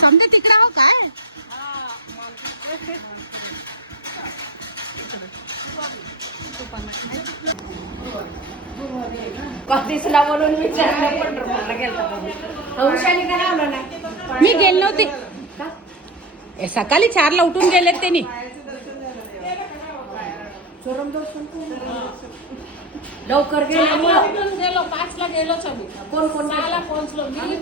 समजे तिकडे हो काय दिसला म्हणून विचारलं पंढरपूरला गेलता हौशाली का लावलं ना. मी गेले नव्हते सकाळी 4ला उठून गेलेत त्यांनी. लवकर गेलो 5ला गेलोच आम्ही. कोण कोण 6ला पोहोचलो मी.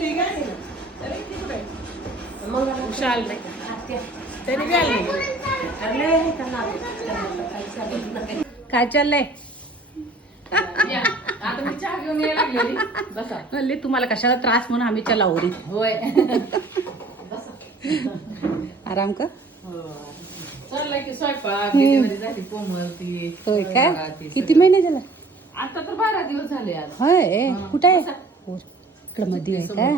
विशाल नाही तरी बी आले. काय चाललंय आता मी चहा घेऊन यायला लागलेली. बसा. म्हणले तुम्हाला कशाला त्रास म्हणून आम्ही चला उरी. होय. आराम कर. चाललंय की स्वयंपाक डिलिव्हरी झाली कोमलती. होय काय किती महिने झाला. आता तर 12 दिवस झाले आज. होय कुठे आहे इकडं मध्ये आहे का.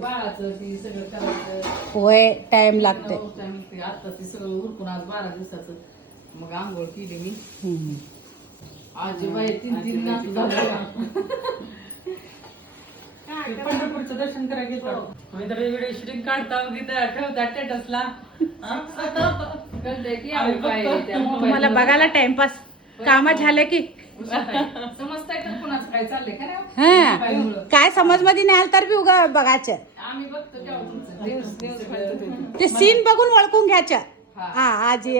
बाळाचं ती सगळं करायचं. होय टाइम लागते. आता ते सगळं उरकून आज 12 दिवसाचं मग आंघोळ केली मी. आजी बाई 3 नाच झालं. पंढरपूरचं दर्शन करायला गेलो. मी तर वेगळे श्री काढता ठेवता स्टेटसला. कळतंय की आम्ही बाई त्या तुम्हाला बघायला टाइमपास काम झाले की समजताय तर कुणाचं काय चाललंय का नाही? हा बाईमुळं. काय समज मध्ये नाही आलं तर बी उगा बघायचं. आम्ही बघतो तेव्हा तुमचं न्यूज न्यूज ते सीन बघून ओळखून घ्यायचं. हा. हा आजी